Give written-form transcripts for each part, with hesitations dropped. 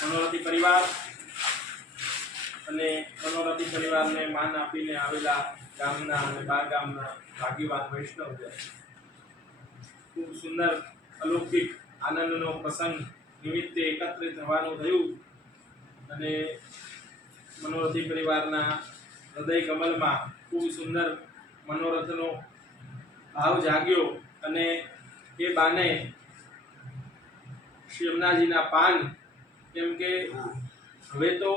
મનોરથી પરિવાર અને મનોરથી પરિવારને માન આપીને આવેલા ગામના અને બાર ગામના ભાગ્યવાન વૈષ્ણવજન ખૂબ સુંદર અલૌકિક આનંદનો પ્રસંગ નિમિત્તે એકત્રિત થવાનું થયું અને મનોરથી પરિવારના હૃદય કમલમાં ખૂબ સુંદર મનોરથનો ભાવ જાગ્યો અને એ બાને શ્રી યમુનાજીના પાન કેમ કે હવે તો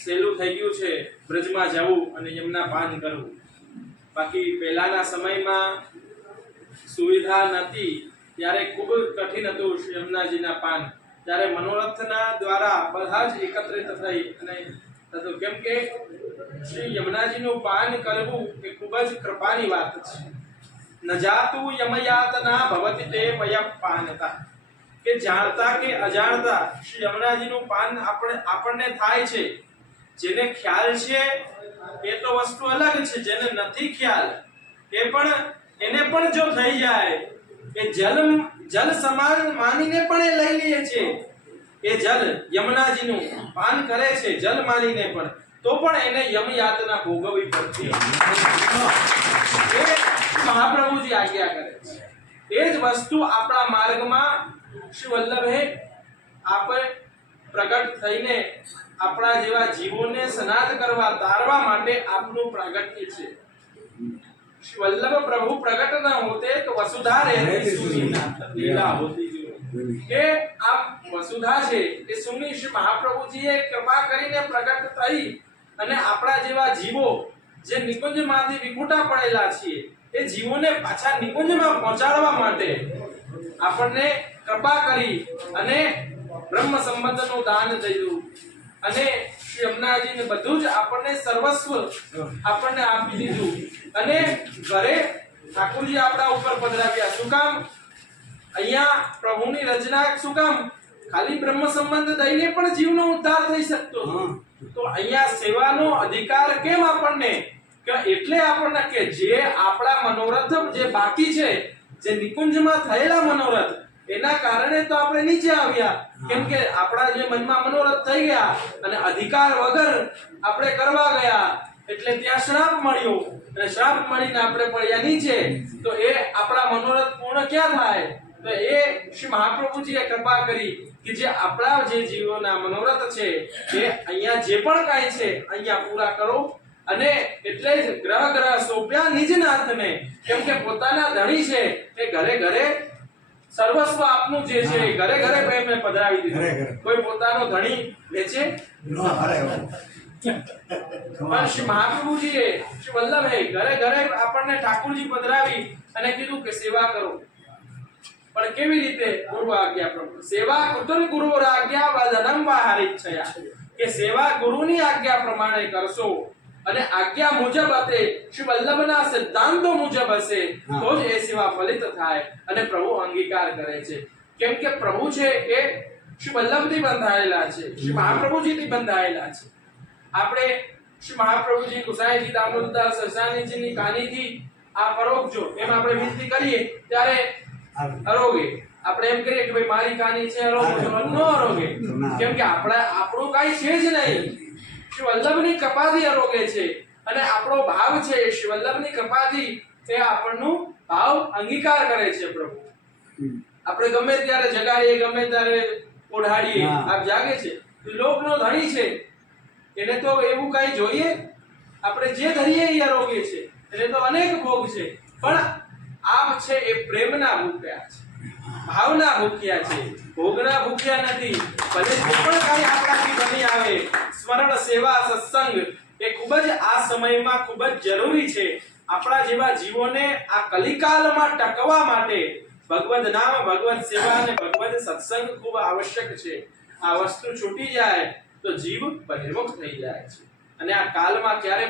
સહેલું થઈ ગયું છે બ્રજમાં જવું અને યમુના પાન કરવું, બાકી પહેલાના સમયમાં સુવિધા નથી ત્યારે ખૂબ કઠિન હતું શ્રી યમુનાજીના પાન. ત્યારે મનોરથના દ્વારા બધા જ એકત્રિત થઈ અને થતું કેમ કે શ્રી યમુનાજીનું પાન કરવું એ ખૂબ જ કૃપાની વાત છે. ન જાતું યમયાતના ભવતિ તે વયમ પાનતા, કે જાણતા કે અજાણતા શ્રી યમુનાજીનું પાન આપણને થાય છે. જેને ખ્યાલ છે એ તો વસ્તુ અલગ છે, જેને નથી ખ્યાલ એને પણ જો થઈ જાય એ જલ સમાન માનીને પણ એ લઈ લે છે. એ જલ યમુનાજીનું પાન કરે છે જલ માનીને પણ, તો પણ એને યમ યાતના ભોગવવી પડતી એ મહાપ્રભુજી આજ્ઞા કરે છે. એ જ વસ્તુ આપણા માર્ગમાં શ્રી વલ્લભે આપણે પ્રગટ થઈને આપણા જેવા જીવોને સનાત કરવા તારવા માટે આપનું પ્રાગટ્ય છે. શ્રી વલ્લભ પ્રભુ પ્રગટ ન હોતે તો વસુધા રહેતી સુની લીલા હોતી જો. કે આ વસુધા છે એ સુની શ્રી મહાપ્રભુજીએ કૃપા કરીને પ્રગટ થઈ અને આપણા જેવા જીવો જે નિકુંજમાંથી વિખૂટા પડેલા છીએ એ જીવોને પાછા નિકુંજમાં પહોંચાડવા માટે આપણને કૃપા કરી અને બ્રહ્મ સંબંધનું દાન દીધું અને શ્રી યમુનાજીને બધું જ આપણને સર્વસ્વ આપણને આપી દીધું અને ઘરે ઠાકોરજી આપણા ઉપર પધરાવ્યા. શું કામ? અહીંયા પ્રભુની રચના શું કામ? ખાલી બ્રહ્મ સંબંધ દઈને પણ જીવનો ઉદ્ધાર થઈ શકતો. તો અહીંયા સેવાનો અધિકાર કેમ આપણને? કે એટલે આપણને કે જે આપણા મનોરથ જે બાકી છે, જે નિકુંજમાં થયેલા મનોરથ એના કારણે તો આપણે નીચે આવ્યા. કેમ કે આપણા જે મનમાં મનોરથ થઈ ગયા અને અધિકાર વગર આપણે કરવા ગયા એટલે ત્યાં શ્રાપ મળ્યો અને શ્રાપ મળીને આપણે પડ્યા નીચે. તો એ આપણા મનોરથ પૂર્ણ ક્યાં થાય? તો એ શ્રી મહાપ્રભુજીએ કૃપા કરી કે જે આપણા જે જીવોના મનોરથ છે એ અહીંયા જે પણ કાંઈ છે અહીંયા પૂરા કરો. અને એટલે જ ગ્રહ સોંપ્યા નિજનાથને, કેમ કે પોતાના ધણી છે એ ઘરે ઘરે સર્વસ્વ આપનું જે છે ઘરે ઘરે મેં પધરાવી દીધું. કોઈ પોતાનો ધણી વેચે પણ શ્રી મહાપ્રભુજીએ શ્રી વલ્લભે ઘરે ઘરે આપણને ઠાકોરજી પધરાવી અને કીધું કે સેવા કરો. પણ કેવી રીતે? ગુરુ આજ્ઞા પ્રમાણે સેવા કુતર ગુરુ આજ્ઞા વદનમ વાહરિચ્છયા, કે સેવા ગુરુની આજ્ઞા પ્રમાણે કરશો અને આજ્ઞા મુજબ હશે, શ્રી વલ્લભના સિદ્ધાંતો મુજબ હશે તો જ એ સેવા ફલિત થાય અને પ્રભુ અંગીકાર કરે છે. કેમ કે પ્રભુ છે એ શ્રી વલ્લભથી બંધાયેલા છે, શ્રી મહાપ્રભુજીથી બંધાયેલા છે. આપણે શ્રી મહાપ્રભુજી ગુસાઈજી દામોદરદાસ સરસાણીજીની કાનીથી આ પરોપજો એમ આપણે વિનંતી કરીએ ત્યારે અરોગે આપણે એમ કરીએ કે ભાઈ મારી કાની છે અરોગે ન અરોગે, કેમ કે આપણું કાઈ છે જ નહીં. શ્રી વલ્લભની કૃપાથી અરોગે છે અને આપણો ભાવ છે શ્રી વલ્લભની કૃપાથી એ આપણનું ભાવ અંગીકાર કરે છે. પ્રભુ આપણે ગમે ત્યારે જગાડીએ ગમે ત્યારે ઓઢાડીએ આપ જાગે છે. લોકનો ધણી છે એને તો એવું કઈ જોઈએ? આપણે જે ધરીએ એ અરોગે છે, એને તો અનેક ભોગ છે. પણ આપ છે એ પ્રેમના ભૂખ્યા છે, ભાવના ભૂખ્યા છે, ભોગના ભૂખ્યા નથી. ભલે જે પણ કાંઈ આપણાથી બની આવે સ્મરણ સેવા સત્સંગ એ ખૂબ જ આ સમયમાં ખૂબ જ જરૂરી છે. આપણા જેવા જીવોને આ કલિકાલમાં ટકવા માટે ભગવદ નામ ભગવદ સેવા અને ભગવદ સત્સંગ ખૂબ આવશ્યક છે. આ વસ્તુ છૂટી જાય તો જીવ બહિર્મુખ થઈ જાય છે અને આ કાલમાં ક્યારે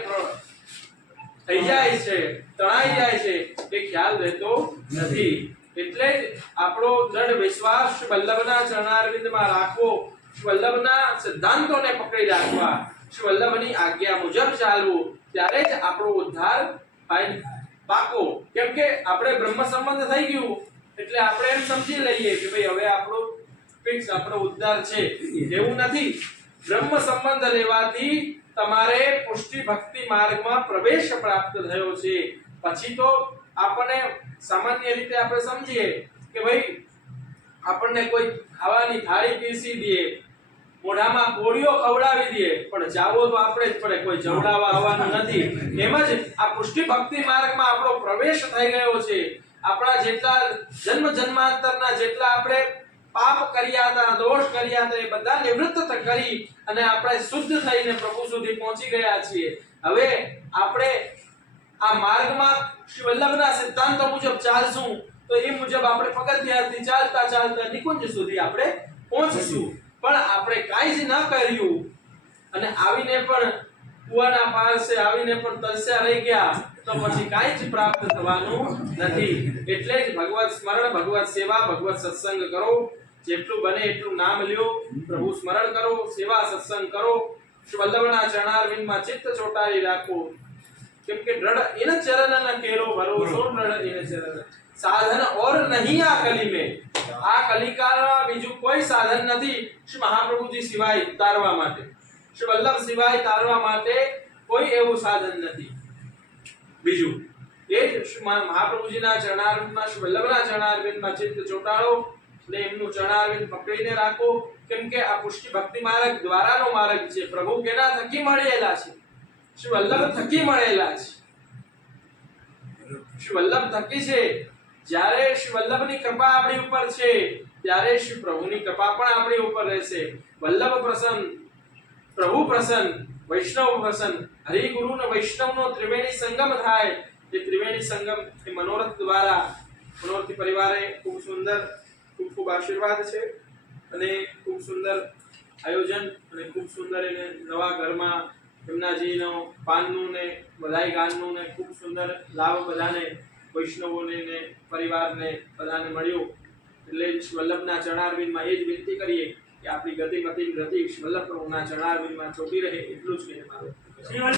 થઈ જાય છે, તણાઈ જાય છે, એ ખ્યાલ રહેતો નથી. એટલે જ આપણો દ્રઢ વિશ્વાસ વલ્લભના ચરણારવિંદમાં રાખવો, વલ્લભના સિદ્ધાંતોને પકડી રાખવા, વલ્લભની આજ્ઞા મુજબ ચાલવું, ત્યારે જ આપણો ઉદ્ધાર થાય પાકો. કેમ કે આપણે બ્રહ્મ સંબંધ થઈ ગયું એટલે આપણે એમ સમજી લઈએ કે ભાઈ હવે આપણો ફિક્સ આપણો ઉદ્ધાર છે. એવું નથી. બ્રહ્મ સંબંધ લેવાથી તમારે પુષ્ટિ ભક્તિ માર્ગમાં પ્રવેશ પ્રાપ્ત થયો છે. પછી તો આપણને સામાન્ય રીતે આપણે સમજીએ કે ભાઈ આપણને કોઈ ખાવાની થાળી પીરસી દે, મોઢામાં કોળીઓ ખવડાવી દે, પણ જાવો તો આપણે જ પડે, કોઈ જવડાવવા આવવાનું નથી. એમ જ આ પુષ્ટિ ભક્તિ માર્ગમાં આપણો પ્રવેશ થઈ ગયો છે. આપણા જેટલા જન્મ જન્માંતરના જેટલા આપણે પાપ કર્યા હતા, દોષ કર્યા હતા, એ બધા નિવૃત્ત કરી અને આપણે શુદ્ધ થઈને પ્રભુ સુધી પહોંચી ગયા છીએ. હવે આપણે આ માર્ગમાં શ્રી વલ્લભના સિદ્ધાંતો મુજબ ચાલશું તો એ મુજબ આપણે પગથિયાથી ચાલતા ચાલતા નિકુંજ સુધી આપણે પહોંચીશું. પણ આપણે કાંઈ જ ન કર્યું અને આવીને પણ કુવાના પાસે આવીને પણ તરસ્યા રહી ગયા તો પછી કાંઈ જ પ્રાપ્ત થવાનું નથી. એટલે જ ભગવત સ્મરણ, ભગવત સેવા, ભગવત સત્સંગ કરો. જેટલું બને એટલું નામ લ્યો, પ્રભુ સ્મરણ કરો, સેવા સત્સંગ કરો, શ્રી વલ્લભના ચરણારવિંદમાં ચિત્ત ચોટાડી રાખો. કેમ કે દ્રઢ ઇન ચરણ કેરો ભરોસો, દ્રઢ ઇન ચરણ સાધન और नहीं આ કલી में. આ કલિકાળમાં બીજું કોઈ સાધન નથી શ્રી મહાપ્રભુજી સિવાય તારવા માટે, શ્રી વલ્લભ સિવાય તારવા માટે કોઈ એવું સાધન નથી બીજું. એ જ શ્રી મહાપ્રભુજીના ચરણારવિંદમાં, શ્રી વલ્લભના ચરણારવિંદમાં ચિત્ત ચોટાડો ને એમનું ચરણારવિંદ પકડીને રાખો. કેમ કે આ પુષ્ટિ ભક્તિ માર્ગ દ્વારાનો માર્ગ છે. પ્રભુ કેના થકી મળેલા છે? શ્રી વલ્લભ થકી મળેલા છે. શ્રી વલ્લભ થકી છે. જ્યારે શ્રી વલ્લભની કૃપા આપણી ઉપર છે ત્યારે શ્રી પ્રભુની કૃપા પણ આપણી ઉપર રહેશે. વલ્લભ પ્રસન્ન, પ્રભુ પ્રસન્ન, વૈષ્ણવ પ્રસન્ન, હરિ ગુરુ ને વૈષ્ણવનો ત્રિવેણી સંગમ થાય. એ ત્રિવેણી સંગમ એ મનોરથ દ્વારા મનોરથી પરિવારે ખૂબ સુંદર, ખૂબ ખૂબ આશીર્વાદ છે અને ખૂબ સુંદર આયોજન અને ખૂબ સુંદર એને નવા ઘરમાં એમનાજીનો પાનનું ને બધાય ગાનનું ને ખૂબ સુંદર લાભ બધાને વૈષ્ણવોને ને પરિવારને બધાને મળ્યો. એટલે વલ્લભના ચરણારવિંદમાં એ જ વિનંતી કરીએ કે આપણી ગતિ મતિ ગતિ વલ્લભ પ્રભુના ચરણારવિંદમાં ચોટી રહે. એટલું જ કહેવાનું.